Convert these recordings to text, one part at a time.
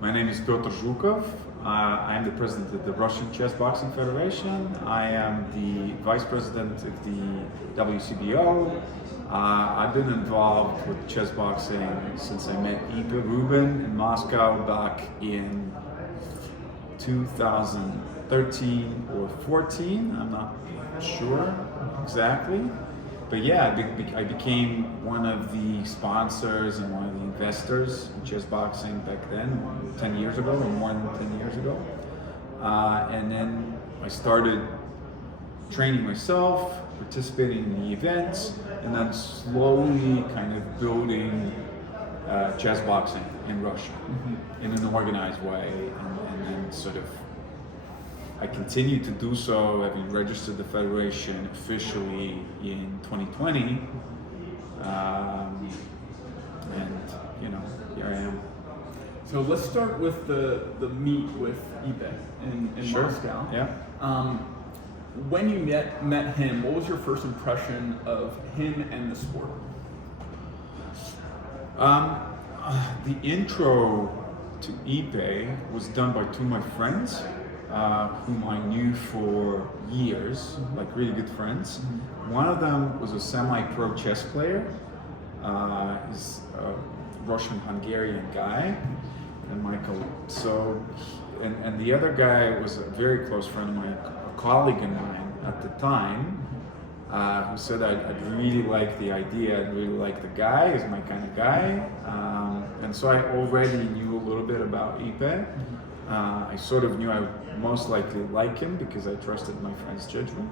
My name is Petr Zhukov. I am the president of the Russian Chessboxing Federation. I am the vice president of the WCBO. I've been involved with chessboxing since I met Iepe Rubingh in Moscow back in 2013 or 14. I'm not sure exactly. But yeah, I became one of the sponsors and one of the investors in chessboxing back then, 10 years ago, or more than 10 years ago. And then I started training myself, participating in the events, and then slowly kind of building chessboxing in Russia in an organized way, and then sort of I continue to do so, having registered the federation officially in 2020, and here I am. So let's start with the meet with Iepe in Sure. Moscow. Yeah. When you met him, what was your first impression of him and the sport? The intro to Iepe was done by two of my friends, whom I knew for years, like really good friends. One of them was a semi-pro chess player. He's a Russian-Hungarian guy, and Michael. So, and the other guy was a very close friend of mine, a colleague of mine at the time, who said I'd really like the idea, I'd really like the guy, he's my kind of guy. And so I already knew a little bit about Iepe. I sort of knew I would most likely like him because I trusted my friend's judgment.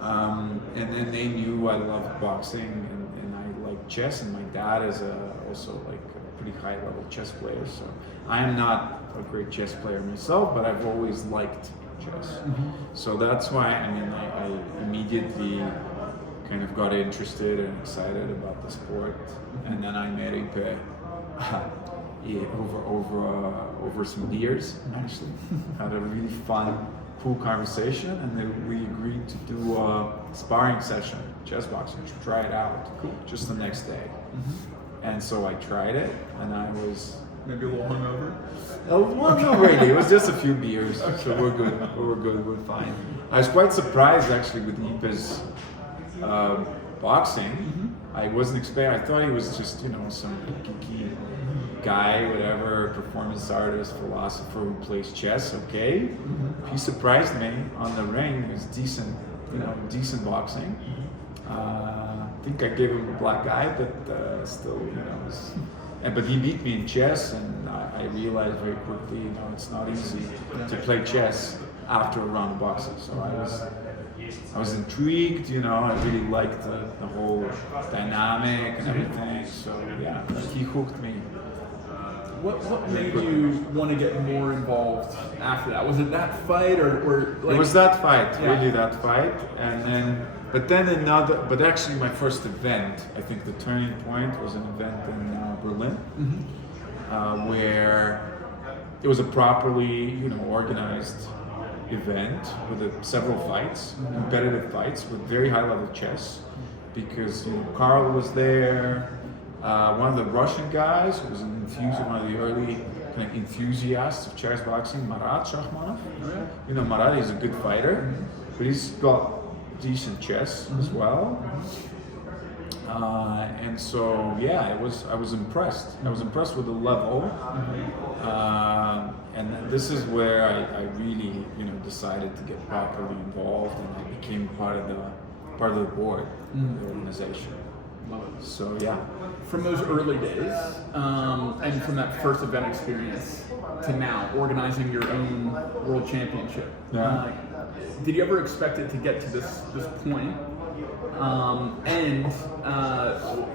And then they knew I loved boxing and I liked chess, and my dad is also like a pretty high level chess player. So I am not a great chess player myself, but I've always liked chess. So that's why I immediately kind of got interested and excited about the sport. And then I met Iepe over some beers, actually. Had a really fun, cool conversation, and then we agreed to do a sparring session, chessboxing, to try it out, just the next day. And so I tried it, and I was Maybe a little hungover? well, no, really. It was just a few beers, so we're good. We're fine. I was quite surprised actually with Iepe's boxing. I wasn't expecting. I thought he was just some geeky guy, whatever, performance artist, philosopher who plays chess. Okay, he surprised me on the ring. It was decent, decent boxing. I think I gave him a black eye, but still, but he beat me in chess, and I realized very quickly, it's not easy to play chess after a round of boxing. So I was intrigued, I really liked the whole dynamic and everything. So yeah, he hooked me. What made you want to get more involved after that? Was it that fight, or like, it was that fight, Yeah. really that fight, and then. But actually my first event, I think the turning point was an event in Berlin, where it was a properly, organized event with several fights, competitive fights with very high level chess, because Karl was there, one of the Russian guys who was one of the early kind of enthusiasts of chess boxing, Marat Shachmanov. Marat is a good fighter, but he's got decent chess as well, and so yeah, I was impressed. I was impressed with the level, and this is where I really decided to get properly involved, and I became part of the board, the organization. So yeah. From those early days, and from that first event experience to now, organizing your own world championship. Yeah. Did you ever expect it to get to this point? And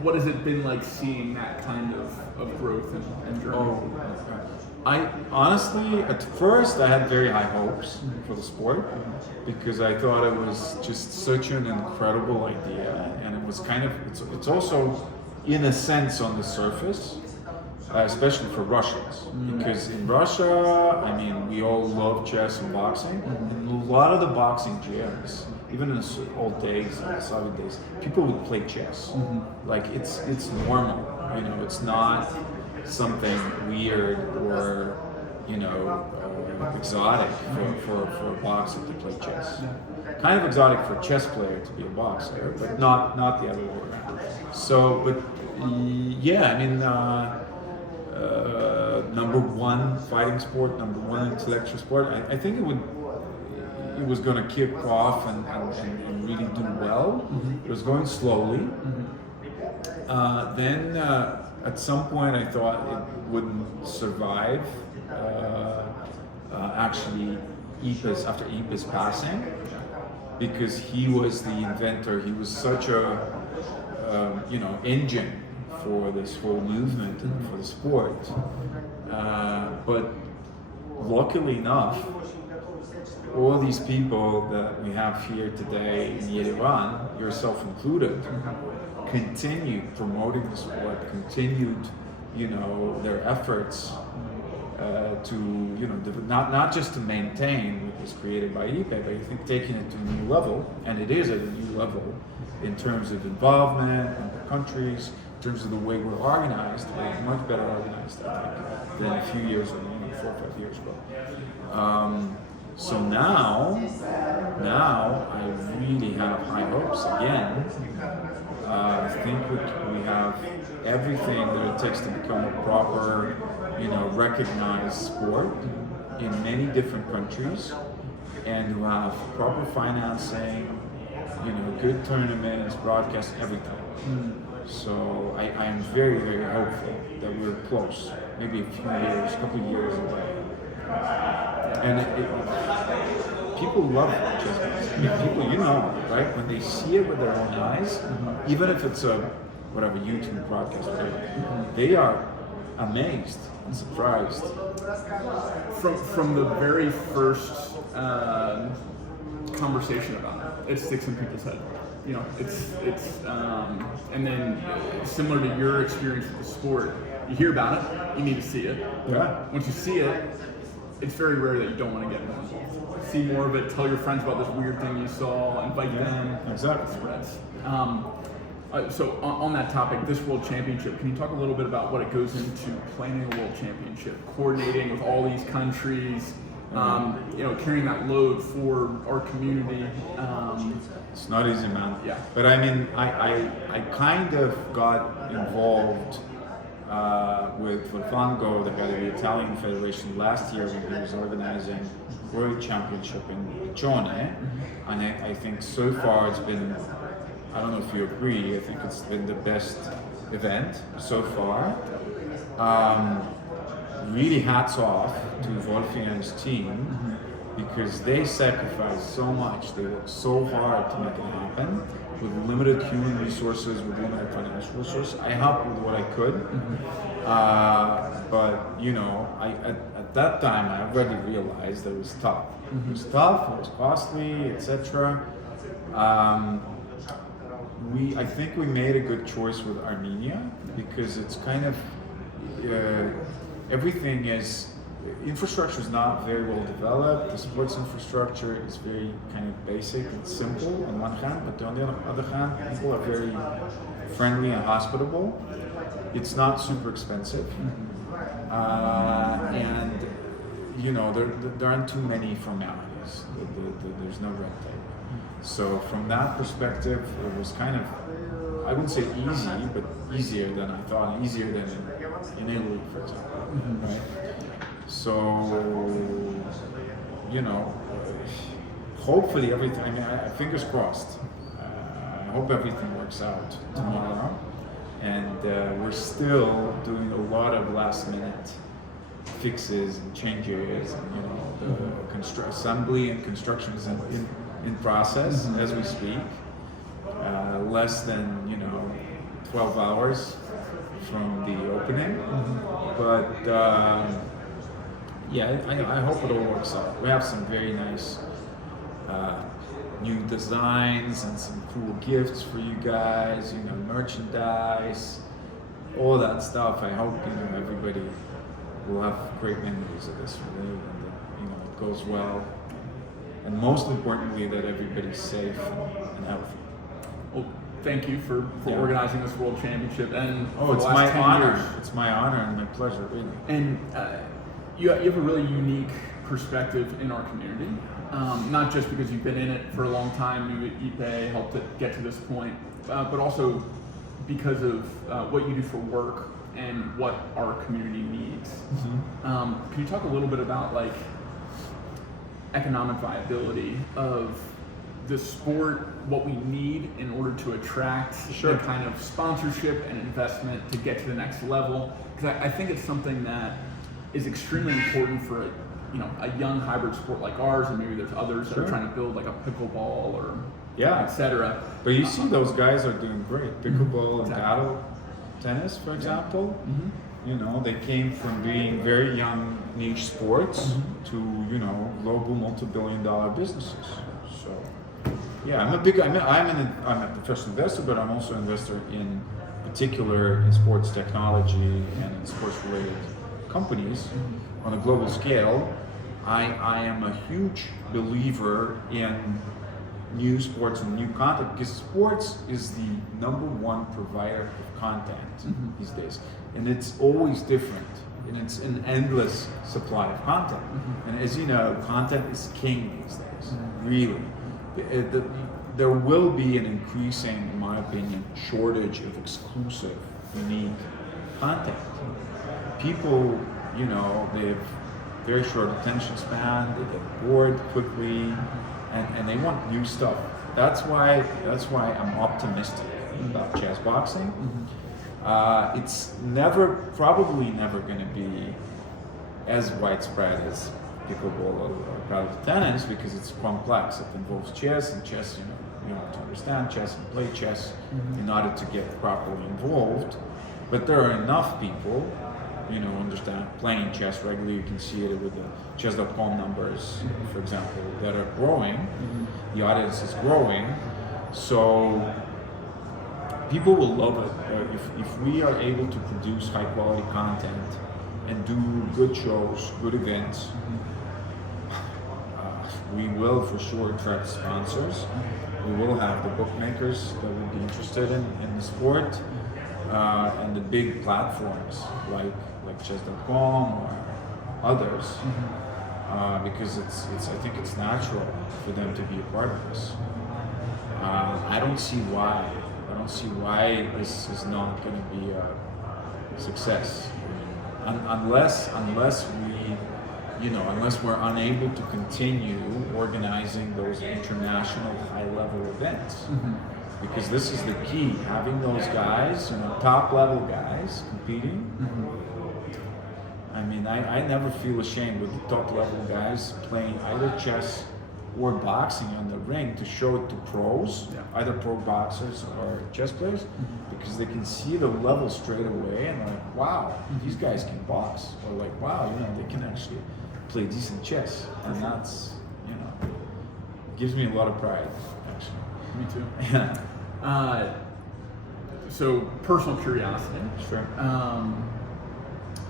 what has it been like seeing that kind of growth and journey? I honestly, at first, I had very high hopes for the sport, because I thought it was just such an incredible idea, and it was kind of, it's also, in a sense, on the surface, especially for Russians, because in Russia, we all love chess and boxing, and a lot of the boxing gyms, even in the old days, in the Soviet days, people would play chess. Like it's normal, it's not something weird or exotic for a boxer to play chess. Kind of exotic for a chess player to be a boxer, but not the other way around. So, but yeah, I mean, number one fighting sport, number one intellectual sport. I think it was going to kick off and really do well. It was going slowly. Then at some point I thought it wouldn't survive. Actually, after Iepe's passing, because he was the inventor. He was such a engine for this whole movement and for the sport. But luckily enough, all these people that we have here today in Yerevan, yourself included, continued promoting the sport, continued, their efforts to, not just to maintain what was created by Iepe, but I think taking it to a new level, and it is at a new level in terms of involvement in the countries, in terms of the way we're organized. We're much better organized, I think, than a few years ago, 4 or 5 years ago. So now I really have high hopes again. I think we have everything that it takes to become a proper, recognized sport in many different countries, and to have proper financing, good tournaments, broadcast, everything. So I am very, very hopeful that we're close, maybe a couple of years away. And people love chess. I mean, people, right? When they see it with their own eyes, even if it's a YouTube broadcast, whatever, they are amazed and surprised. From the very first conversation about it, it sticks in people's head. And then similar to your experience with the sport, you hear about it, you need to see it. Yeah. Once you see it, it's very rare that you don't want to get involved. See more of it, tell your friends about this weird thing you saw, invite them. Exactly. Spreads. So on that topic, this World Championship, can you talk a little bit about what it goes into planning a World Championship, coordinating with all these countries, carrying that load for our community? It's not easy, man. Yeah. But I mean, I kind of got involved with Volfango, the head of the Italian Federation, last year when he was organizing World Championship in Chone, and I think so far it's been, I don't know if you agree, I think it's been the best event so far. Really hats off to Wolfie and his team, because they sacrificed so much, they worked so hard to make it happen, with limited human resources, with limited financial resources. I helped with what I could, but at that time I already realized that it was tough. It was tough, it was costly, etc. I think we made a good choice with Armenia, because it's kind of infrastructure is not very well developed. The sports infrastructure is very kind of basic and simple on one hand, but on the other hand, people are very friendly and hospitable. It's not super expensive, and there aren't too many formalities. There's no red tape. So from that perspective, it was kind of, I wouldn't say easy, but easier than I thought, easier than in Italy, for example, right? So, hopefully everything, fingers crossed. I hope everything works out tomorrow. And we're still doing a lot of last minute fixes and changes, and the assembly and construction is in process as we speak. Less than 12 hours from the opening, but I hope it all works out. We have some very nice new designs and some cool gifts for you guys, merchandise, all that stuff. I hope everybody will have great memories of this really, and that it goes well, and most importantly that everybody's safe and healthy. Well, thank you for Yeah. organizing this World Championship. And Oh, for it's the last my 10 honor. years. It's my honor and my pleasure, really. And you have a really unique perspective in our community, not just because you've been in it for a long time, you at Iepe helped it get to this point, but also because of what you do for work and what our community needs. Can you talk a little bit about like economic viability of the sport, what we need in order to attract the kind of sponsorship and investment to get to the next level? Because I think it's something that is extremely important for a young hybrid sport like ours, and maybe there's others that are trying to build like a pickleball or etc. But you see, those guys are doing great. Pickleball and paddle tennis, for example. You know, they came from being very young niche sports to global multi-billion-dollar businesses. So, yeah, I'm a professional investor, but I'm also an investor in particular in sports technology and in sports-related companies on a global scale. I am a huge believer in new sports and new content, because sports is the #1 provider of content these days, and it's always different, and it's an endless supply of content. And as you know, content is king these days. Really, there will be an increasing, in my opinion, shortage of exclusive, unique content. People, they have very short attention span. They get bored quickly. And they want new stuff. That's why I'm optimistic about chess boxing. It's probably never going to be as widespread as pickleball or paddle tennis, because it's complex. It involves chess, and chess, you have to understand chess and play chess in order to get properly involved. But there are enough people, understand playing chess regularly. You can see it with the chess.com numbers, for example, that are growing. The audience is growing, so people will love it if we are able to produce high quality content and do good shows, good events. We will for sure attract sponsors. We will have the bookmakers that would be interested in the sport, and the big platforms like chess.com or others, because I think it's natural for them to be a part of this. I don't see why this is not going to be a success, unless we're unable to continue organizing those international high-level events. Because this is the key, having those guys, top-level guys competing. I mean, I never feel ashamed with the top-level guys playing either chess or boxing on the ring to show it to pros, either pro boxers or chess players, because they can see the level straight away and they're like, wow, these guys can box, or like, wow, they can actually play decent chess, and that's, gives me a lot of pride, actually. Me too. Yeah. So, personal curiosity. Sure.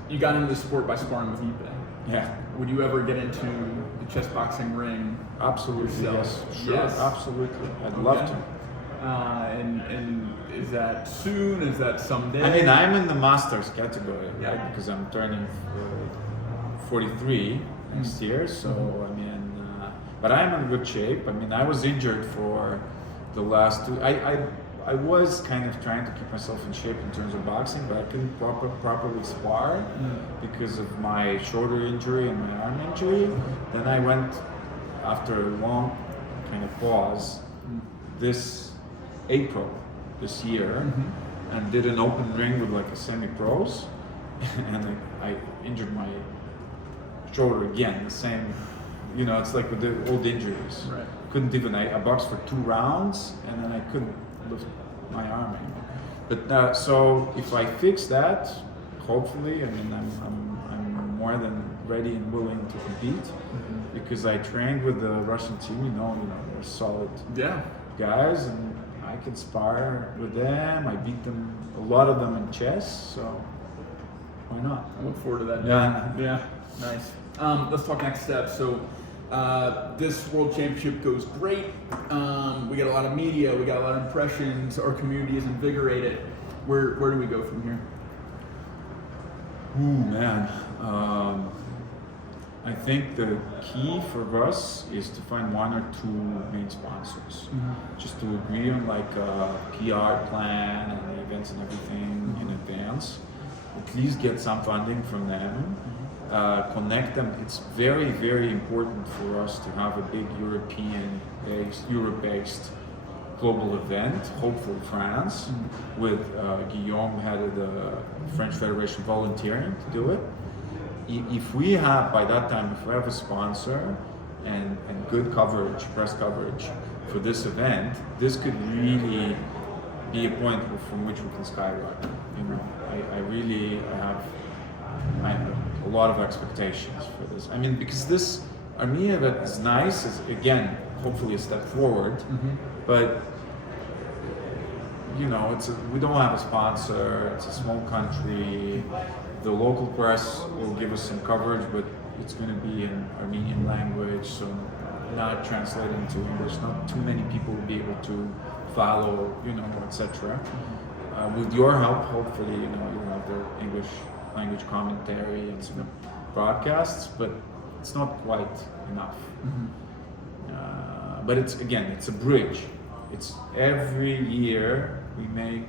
You got into the sport by sparring with Iepe. Yeah. Would you ever get into the chess boxing ring? Absolutely, yourself? yes. Sure, Yes. absolutely. I'd love to. And is that soon? Is that someday? I mean, I'm in the masters category, right? Because I'm turning 43 next year, so I mean, but I'm in good shape. I mean, I was injured for the last 2. I was kind of trying to keep myself in shape in terms of boxing, but I couldn't properly spar because of my shoulder injury and my arm injury. Then I went, after a long kind of pause, this April this year, and did an open ring with like a semi-pros, and I injured my shoulder again, the same, it's like with the old injuries. Right. Couldn't even, I boxed for 2 rounds, and then I couldn't lift my arm anymore. But so if I fix that, hopefully, I mean, I'm more than ready and willing to compete, because I trained with the Russian team, they're solid guys, and I can spar with them. I beat them, a lot of them in chess, so why not? I look forward to that. Yeah. Yeah. Nice. Let's talk next steps. So, This World Championship goes great. We get a lot of media, we got a lot of impressions, our community is invigorated. Where do we go from here? Ooh, man. I think the key for us is to find one or two main sponsors. Just to agree on like a PR plan and the events and everything in advance. At least get some funding from them. Connect them. It's very, very important for us to have a big Europe-based global event, hopefully France, with Guillaume, head of the French Federation, volunteering to do it. If we have, by that time, if we have a sponsor and good coverage, press coverage for this event, this could really be a point from which we can skyrocket. You know, I have a lot of expectations for this. I mean, because this Armenia event is nice, is again, hopefully a step forward, but you know, we don't have a sponsor, it's a small country, the local press will give us some coverage, but it's going to be in Armenian language, so not translated into English, not too many people will be able to follow, you know, etc. With your help, hopefully, you know, you'll have the English language commentary and some broadcasts, but it's not quite enough. But it's a bridge. It's every year we make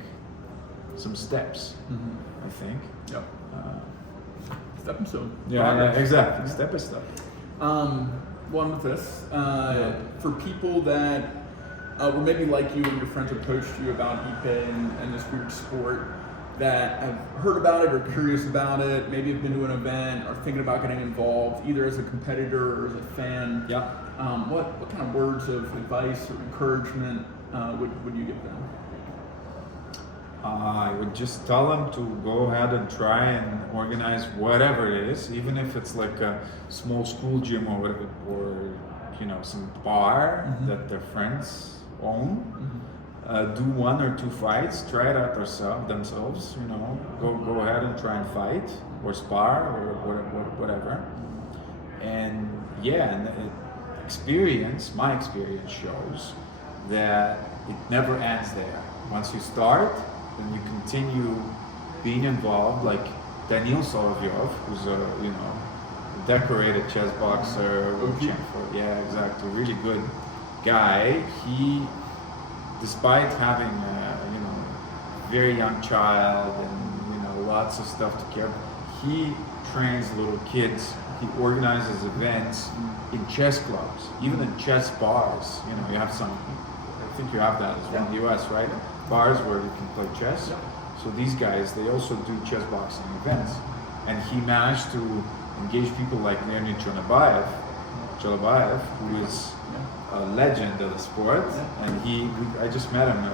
some steps, I think. Yep. Stepping stone. Yeah, exactly. Step by step. One with this, for people that were maybe like you and your friends approached you about Iepe and this weird sport, that have heard about it or curious about it, maybe have been to an event or thinking about getting involved, either as a competitor or as a fan. Yeah. What kind of words of advice or encouragement would you give them? I would just tell them to go ahead and try and organize whatever it is, even if it's like a small school gym or whatever, or you know, some bar that their friends own. Do one or two fights, try it out themselves. You know, go ahead and try and fight or spar or whatever. And yeah, and my experience shows that it never ends there. Once you start, then you continue being involved, like Daniil Solovyov, who's a decorated chess boxer, yeah, exactly, really good guy. He, despite having a very young child and lots of stuff to care, he trains little kids. He organizes events in chess clubs, even in chess bars. You know, you have some. I think you have that as well in the U.S., right? Bars where you can play chess. So these guys, they also do chess boxing events, and he managed to engage people like Leonid Chalabayev, who is a legend of the sport, and I just met him a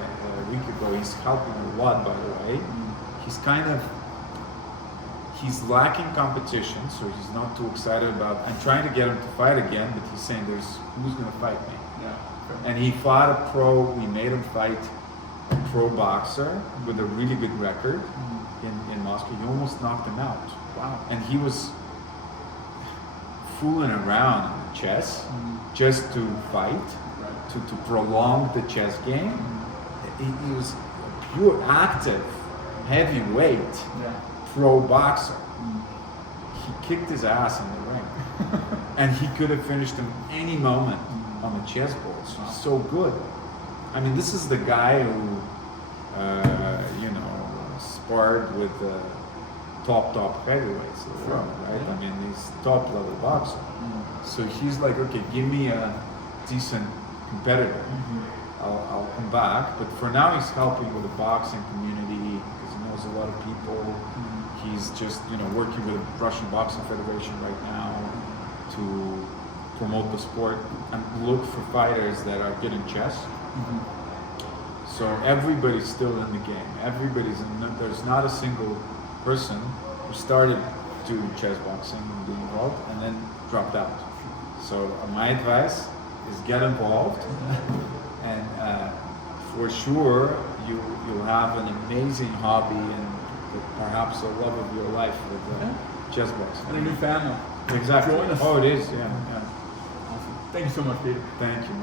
week ago. He's helping a lot, by the way. He's lacking competition, so he's not too excited about. I'm trying to get him to fight again, but he's saying who's going to fight me? And he fought a pro. We made him fight a pro boxer with a really good record in Moscow. He almost knocked him out. Wow! And he was fooling around in chess just to fight, to prolong the chess game. He was a pure active heavyweight pro boxer. He kicked his ass in the ring, and he could have finished him any moment on the chessboard. So he's so good. I mean, this is the guy who, sparred with the top heavyweights of the world, right? I mean, he's top level boxer. So he's like, okay, give me a decent competitor. I'll come back. But for now, he's helping with the boxing community because he knows a lot of people. He's just, working with the Russian Boxing Federation right now to promote the sport and look for fighters that are good in chess. So everybody's still in the game. There's not a single person who started doing chess boxing and being involved and then dropped out. So my advice is get involved, and for sure you'll have an amazing hobby and perhaps a love of your life with chess boxing. And a new family. Exactly. Join us. Oh, it is. Yeah. Thank you so much, Peter. Thank you.